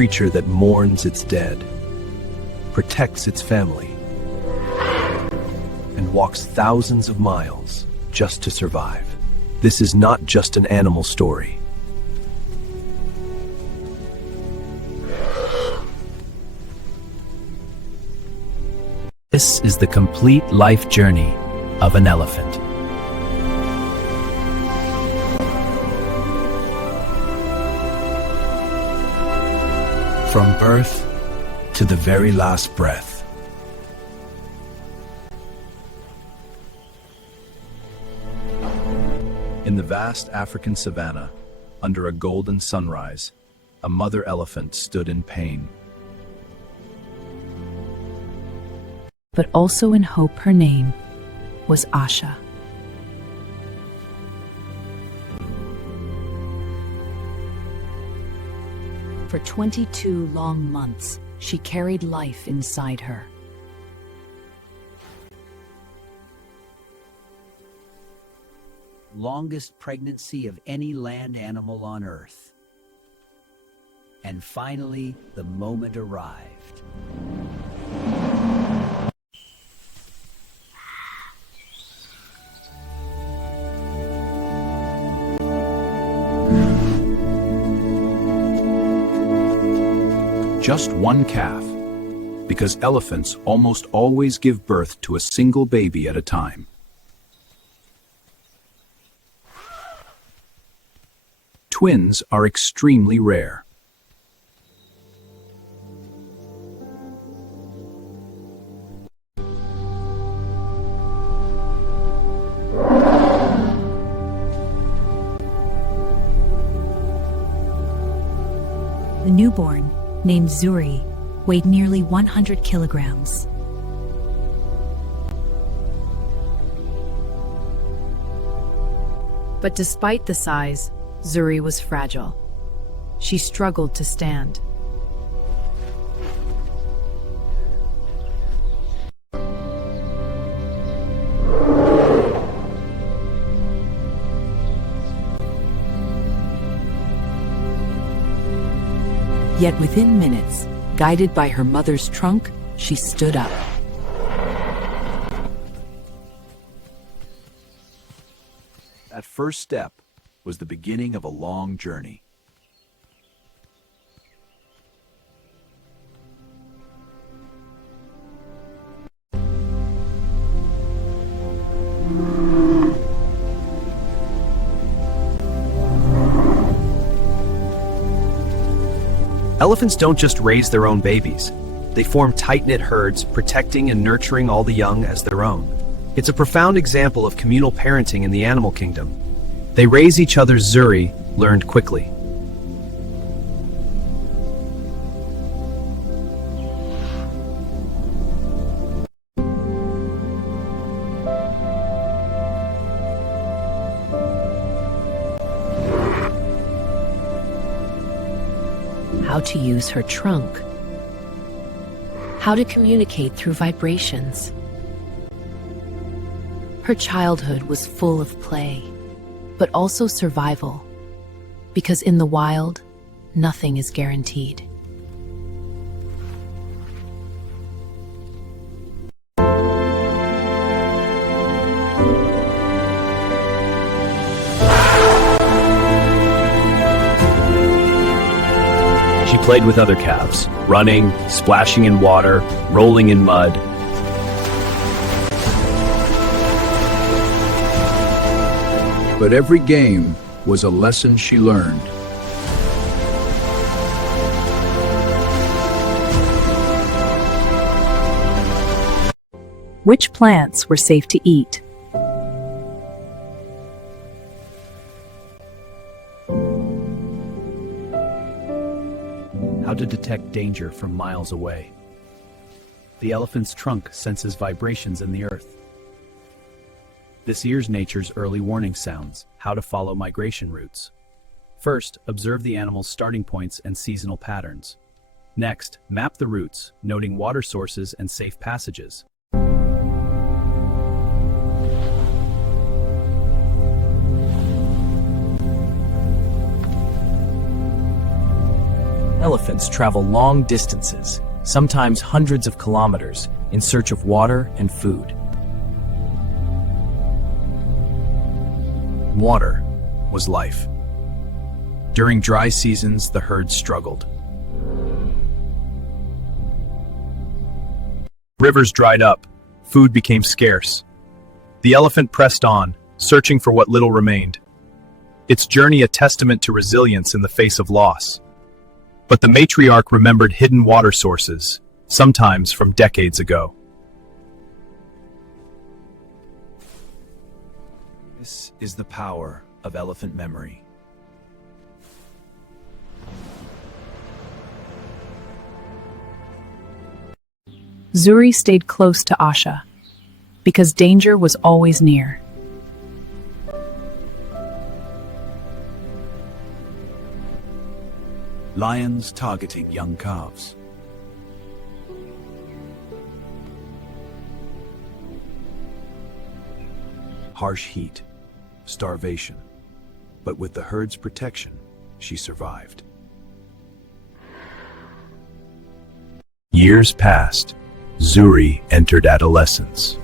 creature that mourns its dead, protects its family, and walks thousands of miles just to survive. This is not just an animal story. This is the complete life journey of an elephant. From birth to the very last breath. In the vast African savanna, under a golden sunrise, a mother elephant stood in pain. But also in hope. Her name was Asha. For 22 long months, she carried life inside her. Longest pregnancy of any land animal on Earth. And finally, the moment arrived. Just one calf, because elephants almost always give birth to a single baby at a time. Twins are extremely rare. The newborn, named Zuri, weighed nearly 100 kilograms. But despite the size, Zuri was fragile. She struggled to stand. Yet within minutes, guided by her mother's trunk, she stood up. That first step was the beginning of a long journey. Elephants don't just raise their own babies. They form tight-knit herds, protecting and nurturing all the young as their own. It's a profound example of communal parenting in the animal kingdom. They raise each other's. Zuri learned quickly. How to use her trunk, how to communicate through vibrations. Her childhood was full of play, but also survival, because in the wild, nothing is guaranteed. She played with other calves, running, splashing in water, rolling in mud. But every game was a lesson she learned. Which plants were safe to eat? How to detect danger from miles away. The elephant's trunk senses vibrations in the earth. This hears nature's early warning sounds. How to follow migration routes. First, observe the animal's starting points and seasonal patterns. Next, map the routes, noting water sources and safe passages. Elephants travel long distances, sometimes hundreds of kilometers, in search of water and food. Water was life. During dry seasons, the herd struggled. Rivers dried up, food became scarce. The elephant pressed on, searching for what little remained. Its journey a testament to resilience in the face of loss. But the matriarch remembered hidden water sources, sometimes from decades ago. This is the power of elephant memory. Zuri stayed close to Asha, because danger was always near. Lions targeting young calves. Harsh heat, starvation, but with the herd's protection, she survived. Years passed. Zuri entered adolescence.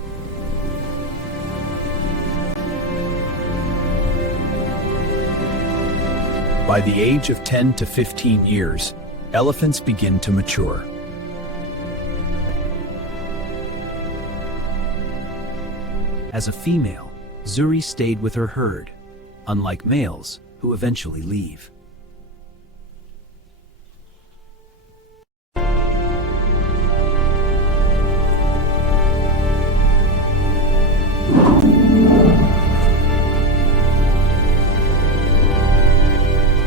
By the age of 10 to 15 years, elephants begin to mature. As a female, Zuri stayed with her herd, unlike males who eventually leave.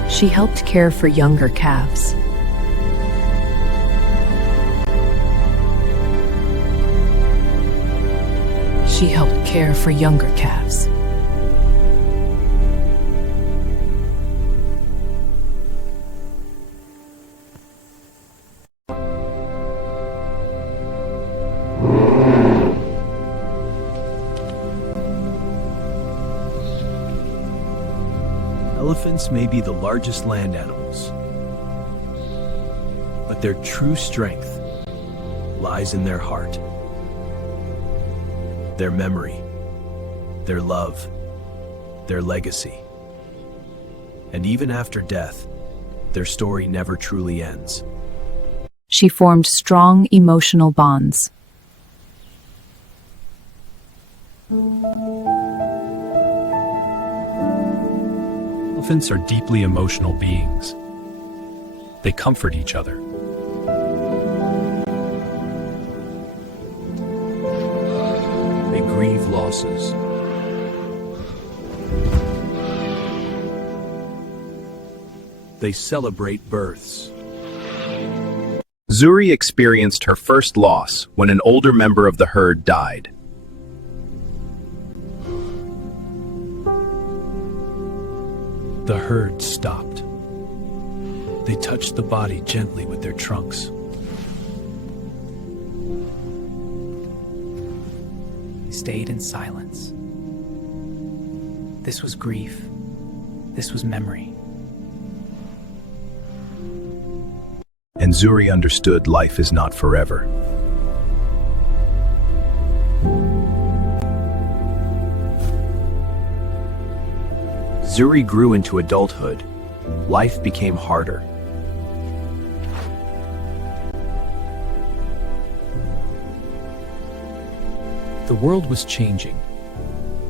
She helped care for younger calves. She helped care for younger calves. Elephants may be the largest land animals, but their true strength lies in their heart, their memory, their love, their legacy. And even after death, their story never truly ends. She formed strong emotional bonds. Elephants are deeply emotional beings. They comfort each other. They grieve losses. They celebrate births. Zuri experienced her first loss when an older member of the herd died. The herd stopped. They touched the body gently with their trunks. They stayed in silence. This was grief. This was memory. And Zuri understood life is not forever. Zuri grew into adulthood. Life became harder. The world was changing.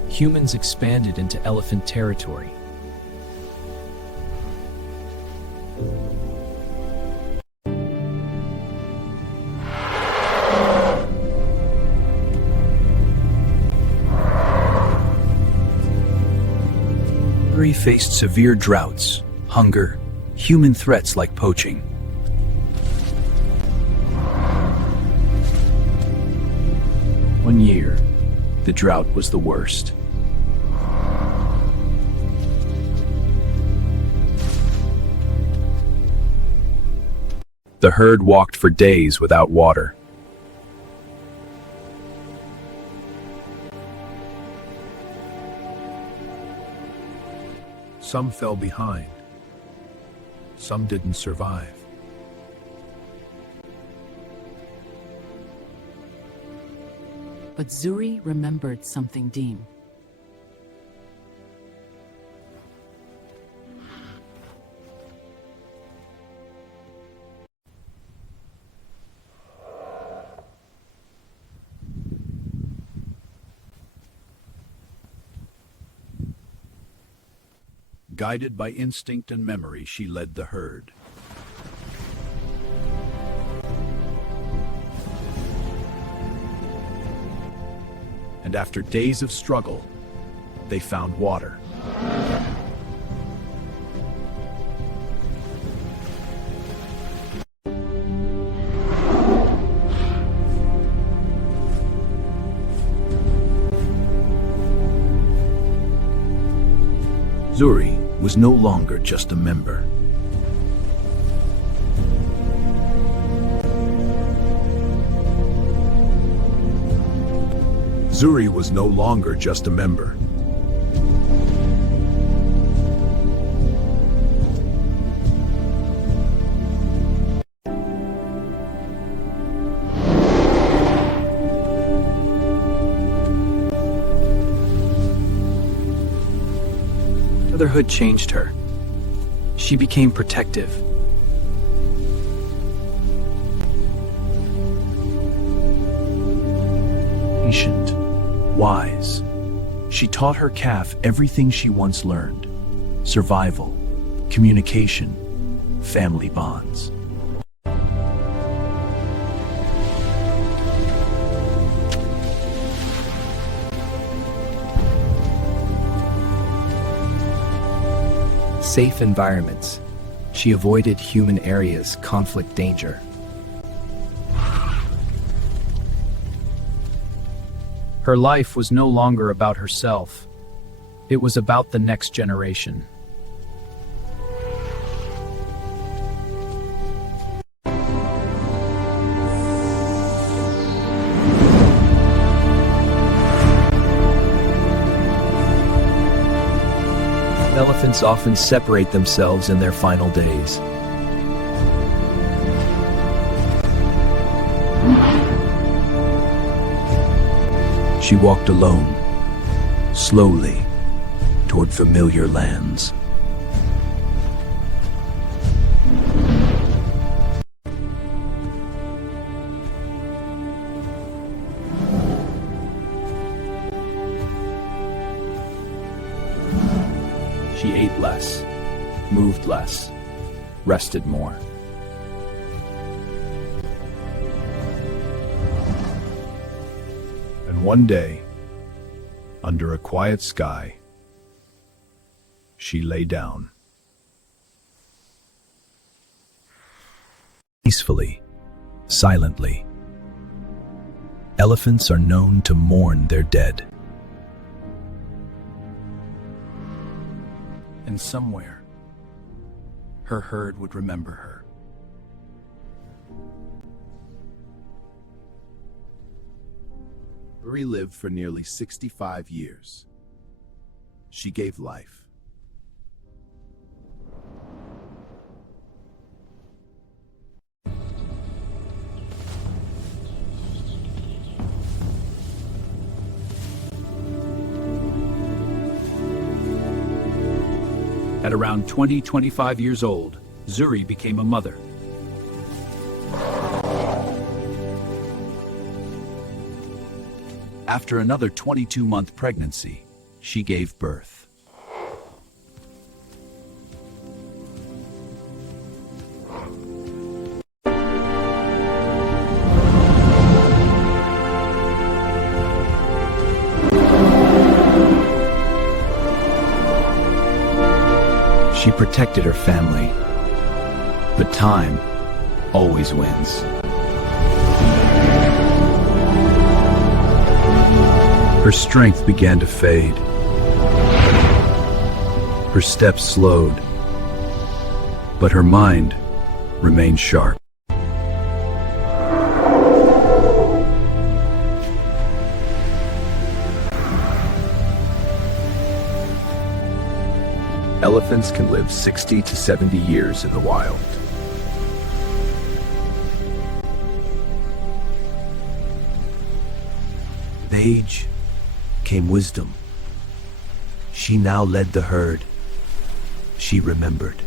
Humans expanded into elephant territory. Zuri faced severe droughts, hunger, human threats like poaching. One year, the drought was the worst. The herd walked for days without water. Some fell behind. Some didn't survive. But Zuri remembered something dim. Guided by instinct and memory, she led the herd. And after days of struggle, they found water. Zuri was no longer just a member. Zuri was no longer just a member. Motherhood changed her. She became protective. Patient, wise. She taught her calf everything she once learned: survival, communication, family bonds. Safe environments. She avoided human areas, conflict danger. Her life was no longer about herself. It was about the next generation. Elephants often separate themselves in their final days. She walked alone, slowly, toward familiar lands. She ate less, moved less, rested more. And one day, under a quiet sky, she lay down. Peacefully, silently. Elephants are known to mourn their dead. And somewhere, her herd would remember her. Zuri lived for nearly 65 years. She gave life. At around 25 years old, Zuri became a mother. After another 22-month pregnancy, she gave birth. She protected her family, but time always wins. Her strength began to fade. Her steps slowed, but her mind remained sharp. Elephants can live 60 to 70 years in the wild. With age came wisdom. She now led the herd. She remembered.